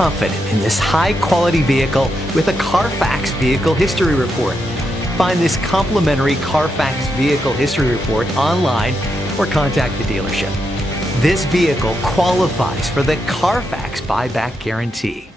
confident in this high-quality vehicle with a Carfax Vehicle History Report. Find this complimentary Carfax Vehicle History Report online or contact the dealership. This vehicle qualifies for the Carfax Buyback Guarantee.